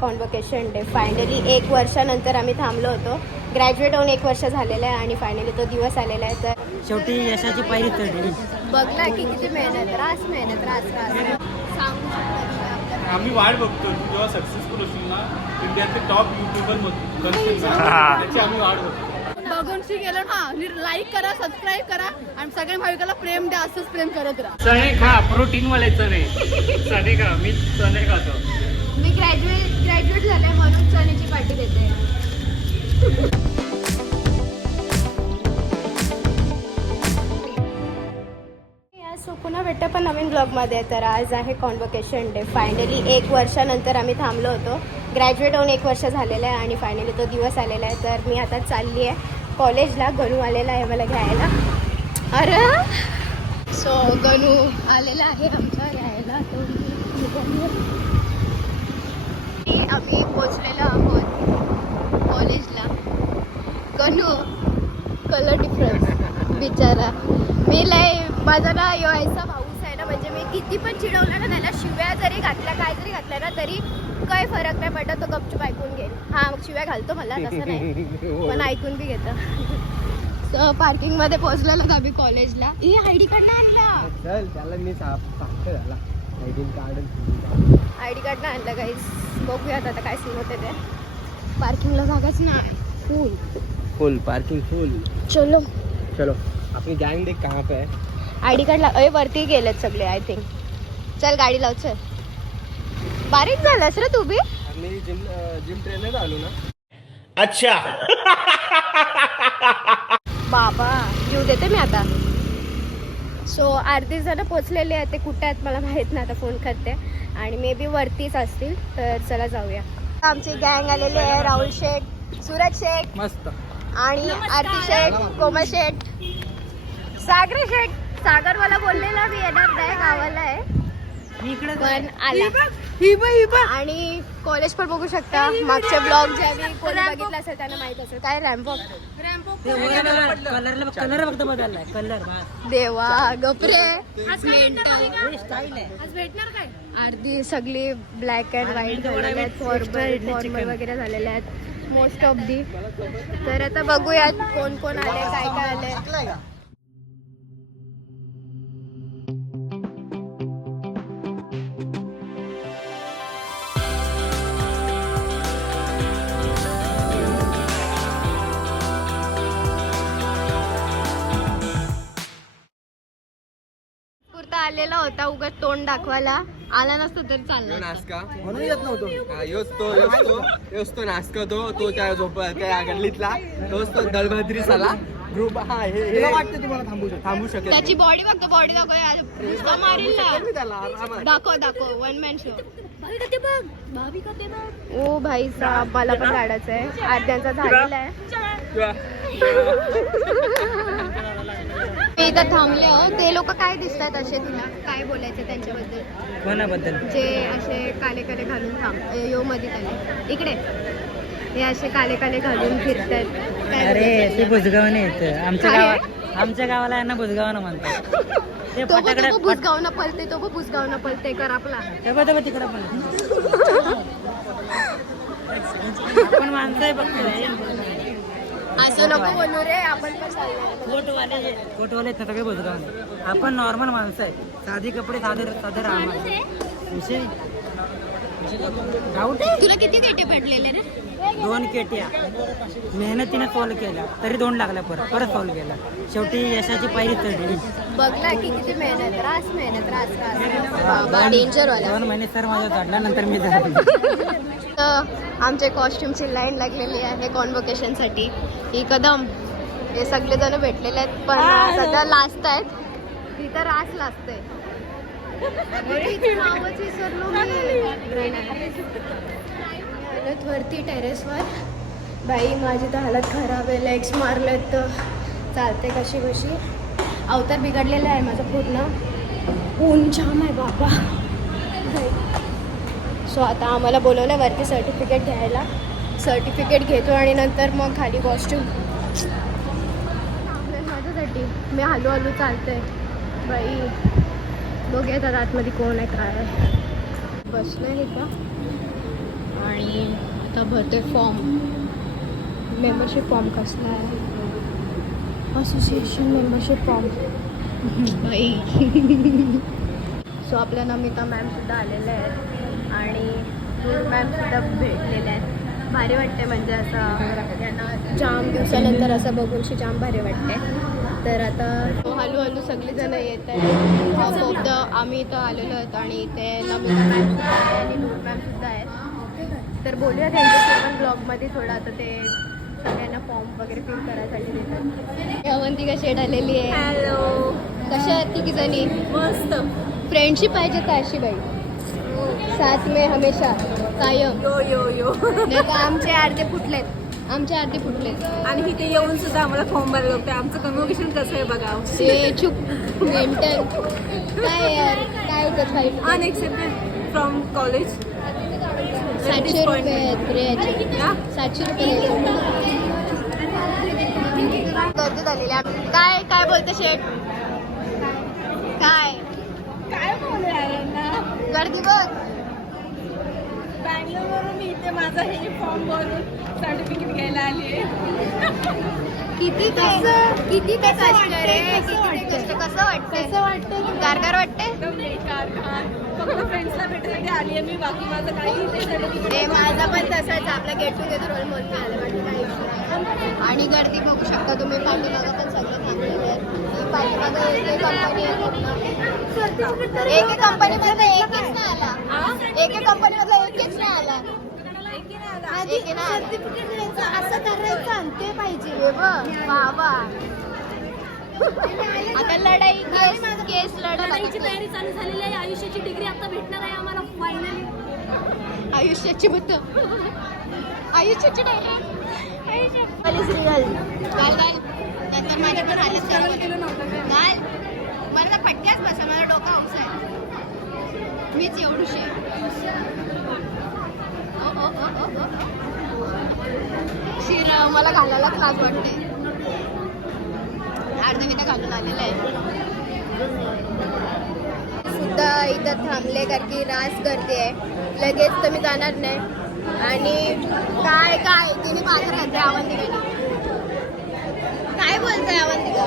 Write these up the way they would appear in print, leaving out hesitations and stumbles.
Convocation day. Finally 1 वर्षानंतर आम्ही थांबलो होतो. ग्रॅज्युएट होऊन 1 वर्ष झालेलं आहे आणि फायनली तो दिवस आलेला आहे. तर शेवटी यशाची पायरी चढली. बघला की किती मेहनत रास सांगू शकता. आम्ही वाट बघतो तू जेव्हा सक्सेसफुल होशील ना इंडियातले टॉप युट्यूबर त्याची आम्ही वाट बघतो. बघूनशी गेलो ना, लाईक करा, सबस्क्राईब करा आणि सगळ्या भाविकाला प्रेम द्या. असंच प्रेम करत राहा. चणे खा, प्रोटीन वाले चणे. चणे खा, मी चणे खातो. मी ग्रॅज्युएट झाले म्हणून चण्याची पार्टी देते. सो पुन्हा भेटतं पण नवीन ब्लॉगमध्ये. तर आज आहे कॉन्व्होकेशन डे. फायनली 1 वर्षानंतर आम्ही थांबलो होतो. ग्रॅज्युएट होऊन 1 वर्ष झालेलं आहे आणि फायनली तो दिवस आलेला आहे. तर मी आता चालली आहे कॉलेजला. गणू आलेला आहे मला घ्यायला. अरे सो गणू आलेला आहे आमच्या घ्यायला. तो आम्ही पोचलेलो आहोत कॉलेजला. गणू कलर डिफरन्स बिचारा. मी माझा ना ऐसा भाऊस आहे ना, म्हणजे मी किती पण चिडवलं ना त्याला, शिव्या जरी घातल्या काय जरी घातल्या ना तरी काही फरक नाही पडत. तो गपचूप ऐकून घेईल. हा शिव्या घालतो मला तसं नाही पण ऐकून बी घेतं. सो पार्किंगमध्ये पोहोचलेलो आम्ही कॉलेजला. ही आय डी कार्ड नाही आणला. चल त्याला मी झाला आय डी कार्ड नाही आणलं काहीच. बघूयात आता काय सीन होते ते. पार्किंगला जागाच नाही. फुल पार्किंग फुल. चलो चलो अपनी गैंग देख कहाँ पे है. आय डी कार्ड वरती गेलेत सगळे आय थिंक. चल गाडी लाव. चल बारीक झालास रे तू बी. मी जिम ट्रेनर आलो ना. अच्छा बाबा जीव देते मी आता. सो अर्धी जण पोचलेले आहेत. ते कुठे आहेत मला माहीत नाही. आता फोन करते आणि मे बी वरतीच असतील. तर चला जाऊया. आमची गँग आलेली आहे. राहुल शेठ, सूरज शेठ मस्त आणि आरती शेठ, कोमल शेठ, सागर शेठ. सागर मला बोललेला मी येणार नाही गावाला आहे पण आला. आणि कॉलेज पण बघू शकता. मागचे ब्लॉग जे आम्ही कोणी बघितला असेल त्यांना माहित असेल. काय रॅम्पॉक कलर फक्त बदललाय. कलर देवा गपरे. स्टाईल आहे. अर्धी सगळी ब्लॅक अँड व्हाईट झालेले आहेत. फॉर्मल वगैरे झालेले आहेत मोस्ट ऑफ दी. तर आता बघूयात कोण कोण आले, काय काय आले. आलेला होता उगाच तोंड दाखवायला. आला नसतो तरी चालला. नाश्का म्हणून येत नव्हतो. योच तो नाश्का तो त्या त्या गल्लीतला तोच तो दलभद्री साला ग्रुप. हा हे वाटतं तुम्हाला थांबू शकेल. त्याची बॉडी बघतो. बॉडी दाखव. मारील ना. दाखव 1 मॅन शो. ओ भाई साहब मला पण काढायचं आहे. अर्ध्यांचा झालेला आहे. मी इथं थांबले हो. ते लोक काय दिसतात असे तुला? काय बोलायचं त्यांच्याबद्दल? कोणाबद्दल? जे असे काले काले घालून यो मध्ये त्याने इकडे हे असे काले काले घालून फिरतात. अरे ते बुजगावने येत. आमच्या गावाला यांना बुजगावनं म्हणतात. ते फटाकडे बुजगावनं पलते. तो बुजगावनं पलते कर आपला. तिकडं पण आपण माणसं आहे बघतो. असं नको बोलू रे. आपण पण चालणार. कोटवाले सगळे बुजगावने. आपण नॉर्मल माणसं आहे. साधी कपडे साधे राहणार. विषय तुला किती केटे पडलेले रे? 2 केट्या मेहनतीने सॉल्व केल्या तरी 2 लागल्या. परत सॉल्व केला. शेवटी यशाची पायरी चढली. बघला की किती मेहनत रास डेंजर वाला. 2 महिने सर माझ्या चढल्यानंतर मी आमच्या कॉस्ट्युमची लाईन लागलेली आहे कॉन्व्होकेशनसाठी. ही कदम हे सगळे जण भेटलेले आहेत पण सध्या लास्ट आहेत. तिथं रास लाजतंय. नावच विसरलो मी. वरती टेरेसवर. बाई माझी तर हालत खराब आहे. लेग्स मारलेत तर चालते कशी अवतार बिघडलेला आहे माझं पूर्ण. ऊन जाम आहे बाबा. सो आता आम्हाला बोलवलं वरती सर्टिफिकेट घ्यायला. सर्टिफिकेट घेतो आणि नंतर मग खाली कॉस्ट्यूम. माझ्यासाठी मी हलू चालते. बाई बघूयात आता आतमध्ये कोण आहे काय आहे. बसलं आहे का. आणि आता भरते फॉर्म. मेंबरशिप फॉर्म कसला आहे? Association membership form. बाई. सो आपल्या नमिता मॅम सुद्धा आलेल्या आहेत आणि मॅम सुद्धा भेटलेल्या आहेत. भारी वाटते म्हणजे असं त्यांना जाम दिवसानंतर असं बघूनशी जाम भारी वाटते. तर आता हळूहळू सगळीजण येत आहेत. फक्त आम्ही इथं आलेलो आहोत आणि इथे नमिता मॅम सुद्धा आहे आणि नूर मॅम सुद्धा आहेत. तर बोलूया त्यांच्याशी पण ब्लॉगमध्ये थोडं. आता ते सगळ्यांना फॉर्म वगैरे फिल करायसाठी देतात. अवंतिका शेड आलेली आहे. हॅलो. कशा आहेत तिघी जणी? मस्त. फ्रेंडशिप पाहिजे का अशी बाई? साथ में हमेशा कायम. यो यो यो. नाही तर आमचे अर्धे फुटलेत. आणि इथे येऊन सुद्धा आम्हाला फॉर्म भरायला लागते. आमचं कन्व्होकेशन कसं आहे बघा. ते चुप मेंटल. काय यार काय होतं फाईट? Unaccepted from college. 700 रुपये आहेत रे याचे. 700 रुपये. गर्दी झालेली आहे. काय काय बोलते शेठ? काय काय बोलू यारांना. गर्दी बघ. बँगलोरवरून मी इथे माझा हे फॉर्म भरून सर्टिफिकेट घ्यायला आली आहे. किती ते कष्ट रे. किती ते कष्ट. कसं वाटतं? गारगार वाटते? एकदम बेकार घाण. फक्त फ्रेंड्सला भेटायसाठी आली आहे मी. बाकी माझं काही ते सर्टिफिकेट. ते माझा पण तसाच. आपला गेट टुगेदर होईल म्हणून आलं वाटतं काही. आणि गर्दी बघू शकता तुम्ही. पाठीमागं पण सगळं थांबलेलं आहे. पाठीमागं एक कंपनी आहे. एक कंपनीमधलं एकच नाही आला. एक कंपनीमधला एकच नाही आला. असं करायचं आणि ते पाहिजे. वा. आता लढाई केस लढाईची तयारी चालू झालेली आहे. आयुष्याची डिग्री आता भेटणार आहे आम्हाला फायनली. आयुष्याची बुद्ध. आयुष्याची डायरी. नंतर माझ्या पण हालत घाल. मला तर फटक्याच बसा. मला डोका हौस आहे. मीच एवढूशी. शिरा मला घालायला लाज वाटते. अर्धविता घालून आलेलं आहे सुद्धा इथं थांबले कारण की रास गर्दी आहे. लगेच तर मी जाणार नाही. आणि काय तिने मागे राहते अवंतिकाने. काय बोलतोय अवंतिका?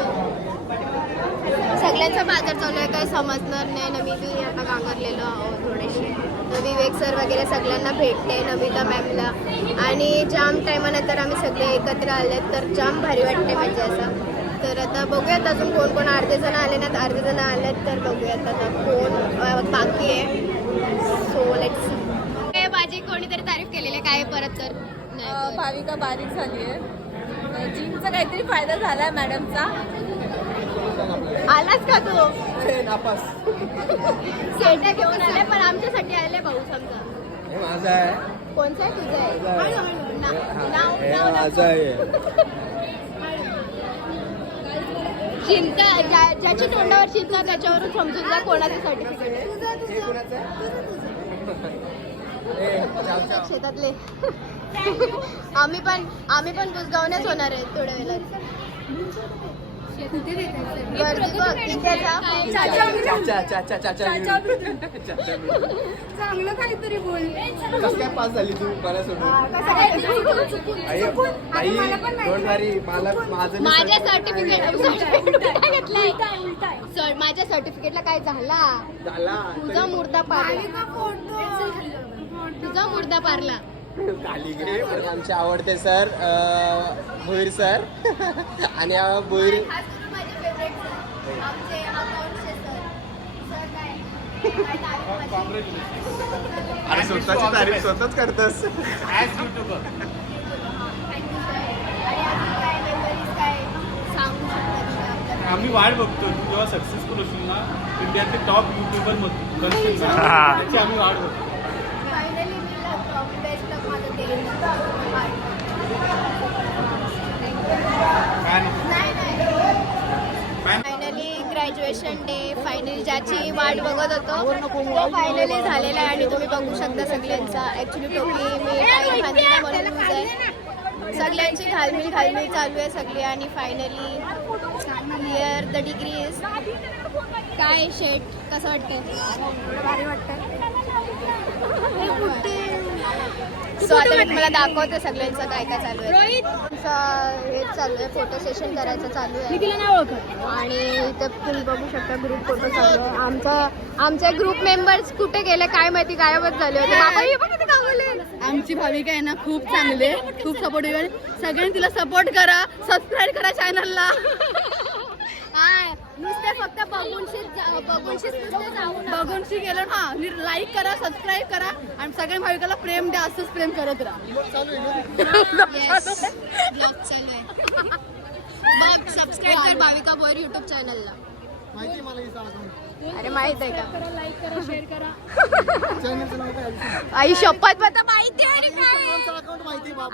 सगळ्यांचा बाजार चालू आहे. काही समजणार नाही. मी आता गांगरलेलो आहोत थोडेसे. विवेक सर वगैरे सगळ्यांना भेटते. नमिता मॅमला. आणि जाम टायमानंतर आम्ही सगळे एकत्र आले तर जाम भारी वाटते म्हणजे असं. तर आता बघूयात अजून कोण कोण. अर्धे जण आले नाहीत. अर्धे जण आलेत तर बघूयात आता कोण बाकी आहे. So let's see. माझी कोणीतरी तारीफ केलेली आहे. काय परत तर नाही. भाविका बारीक झाली आहे. जिमचा काहीतरी फायदा झालाय मॅडमचा. आलाच का तू? नापास. सेटा घेऊन आले पण आमच्यासाठी आले भाऊ समजा. हे माझा आहे. कोणचा आहे? तुझा आहे. माझा आहे. चिंता ज्याच्या तोंडावर चिंता त्याच्यावरून समजून जा कोणाचं सर्टिफिकेट आहे. शेतातले. आम्ही पण बुजगावण्याच होणार आहे थोड्या वेळात. चांगलं काहीतरी बोल. कसं काय पास झाली तू मला सोडून? माझ्या सर्टिफिकेटला काय झाला? तुझा मुर्दा पारला. आमचे आवडते सर भोईर सर. आणि भोईर अरे स्वतःची तारीफ स्वतःच करतस. As YouTuber. आम्ही वाट बघतो तू जेव्हा सक्सेसफुल होशील ना इंडियातले टॉप युट्यूबर मध्ये त्याची आम्ही वाट बघतो. Finally graduation day. फायनली ज्याची वाट बघत होतो तो फायनली झालेला आहे. आणि तुम्ही बघू शकता सगळ्यांचा. ॲक्च्युली टोपी मी काही घातली म्हणून लूज आहे. सगळ्यांची घालमील चालू आहे सगळी. आणि finally here the degree is. काय शेट कसं वाटतं? भारी वाटतं. सो आता मी तुम्हाला दाखवते सगळ्यांचं काय काय चालू आहे. आमचं हे चालू आहे, फोटो सेशन करायचं चालू आहे. तिला नाही ओळखत. आणि इथे तुम्ही बघू शकता ग्रुप फोटो चालू आहे. आमचे ग्रुप मेंबर्स कुठे गेले काय माहिती, गायबच झाले होते. बाबा, हे बघा ते गावले. आमची भाविका आहे ना खूप चांगली आहे, खूप सपोर्टिव्ह आहे. सगळ्यांनी तिला सपोर्ट करा, सबस्क्राईब करा चॅनलला. नुसते फक्त बघूनशी गेलो ना, लाईक करा, सबस्क्राईब करा आणि सगळ्या भाविकाला प्रेम द्या, असंच प्रेम करत राहा. ब्लॉग चालू आहे. मग सबस्क्राईब कर भाविका बोयर युट्यूब चॅनलला. अरे माहित आहे का? लाईक करा, शेअर करा. आई शपथ बता माहिती आहे रे काय?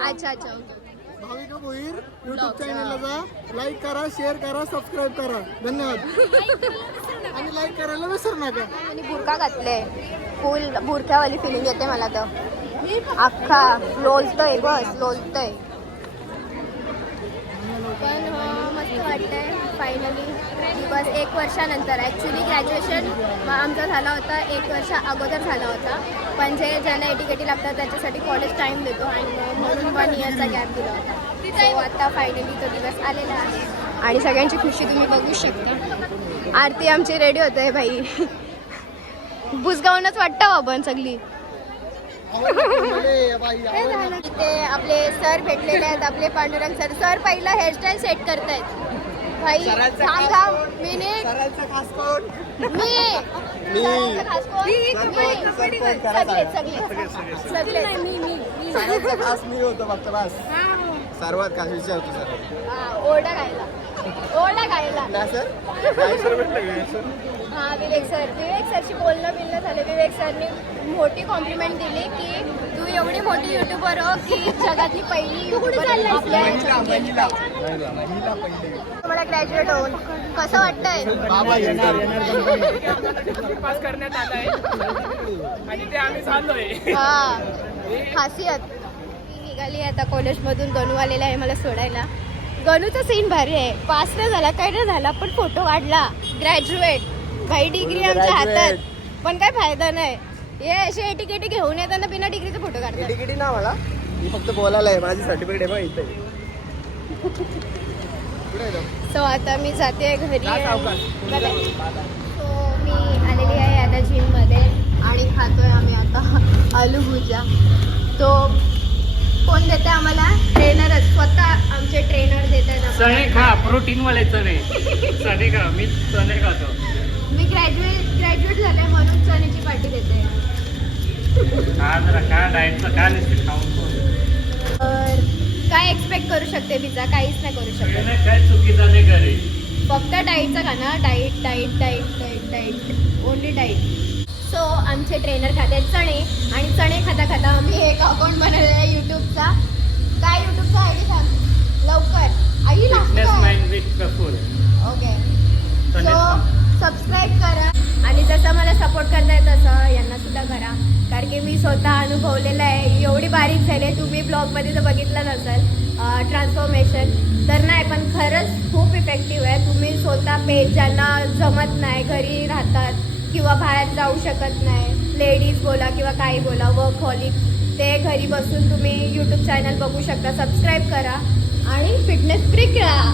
अच्छा अच्छा ओके. भाविका भोईर युट्यूब चॅनलला जा, लाईक करा, शेअर करा, सबस्क्राईब करा. धन्यवाद. आणि लाईक करायला विसरू नका. आणि बुरका घातले, फुल बुरख्यावाली फिलिंग येते मला तर. अख्खा लोलतोय, बस लोलतोय. पण मस्त वाटतंय फायनली. दिवस 1 वर्षानंतर, ॲक्च्युली ग्रॅज्युएशन आमचा झाला होता 1 वर्ष अगोदर झाला होता, पण जे ज्यांना एटीकेटी लागतात त्याच्यासाठी कॉलेज टाईम देतो आणि म्हणून 1 इयरचा गॅप दिला होता. सो आता फायनली तो दिवस आलेला आहे आणि सगळ्यांची खुशी तुम्ही बघू शकता. आरती आमची रेडी होत आहे भाई. बुजगावूनच वाटतं आपण सगळी. इथे आपले सर भेटलेले आहेत, आपले पांडुरंग सर. सर पहिला हेअरस्टाईल सेट करतायत भाई. सांगा मिनिट. सरांचा खास कोण? मी सरांचा खास कोण? सगळे सरांचा खास मी होतो फक्त बस. सर्वात खास विचारतो सर. ओरडा गायला ना सर काय सर भेटलं? हा विवेक सरशी बोलणं झालं. विवेक सरनी मोठी कॉम्प्लिमेंट दिली की तू एवढी मोठी युट्यूबर हो की जगातली पहिली YouTuber आपल्या ह्याच्यात. तुम्हाला ग्रॅज्युएट होऊन कसं वाटतंय? पास करण्यात आलं आहे आणि ते आम्ही चाललोय. हा खासियत. मी निघाली आता कॉलेजमधून. गणू आलेला आहे मला सोडायला. गणूचा सीन भारी आहे. पास नाही झाला काय नाही झाला पण फोटो काढला. ग्रॅज्युएट भाई, डिग्री आमच्या हातात पण काय फायदा नाही. हे असे एटीकेटी घेऊन येताना बिना डिग्रीचे फोटो काढतात. एटीकेटी ना मला, मी फक्त बोलायला आहे. माझी सर्टिफिकेट आहे बघ इथे. सो आता मी जाते घरी. सो मी आलेली आहे आता जिममध्ये आणि खातोय आम्ही आता आलू भुजा. तो कोण देते आम्हाला? ट्रेनरच, स्वतः आमचे ट्रेनर देत आहेत. चणे खा, प्रोटीन वाले चणे. चणे खा, मी चणे खातो. मी ग्रॅज्युएट झाले म्हणून चण्याची पार्टी देते. काय डाएटचं काय नसते खाऊन. तर काय एक्सपेक्ट करू शकते पिझ्झा? काहीच नाही करू शकत. काय चुकीचं नाही करे. फक्त डाईटचा खाना. Diet diet diet diet diet only diet. So आमचे ट्रेनर खातात चणे आणि चणे खाता खाता आम्ही एक अकाउंट बनवलेला आहे यूट्यूबचा. काय यूट्यूबचा आय डी सांग लवकर. आई फिटनेस लागतो. Mind with Praful. Okay. So subscribe करा आणि जसं मला सपोर्ट करताय तसं यांना सुद्धा करा, कारण की मी स्वतः अनुभवलेलं आहे. एवढी बारीक झाली आहे, तुम्ही ब्लॉगमध्ये तर बघितलं नसेल ट्रान्सफॉर्मेशन तर नाही, पण खरंच खूप इफेक्टिव्ह आहे. तुम्ही स्वतः पेज ज्यांना जमत नाही, घरी राहतात किंवा बाहेर जाऊ शकत नाही, लेडीज बोला किंवा काही बोला, वर्कहॉलिक, ते घरी बसून तुम्ही यूट्यूब चॅनल बघू शकता. सबस्क्राईब करा आणि फिटनेस फ्रीक राहा.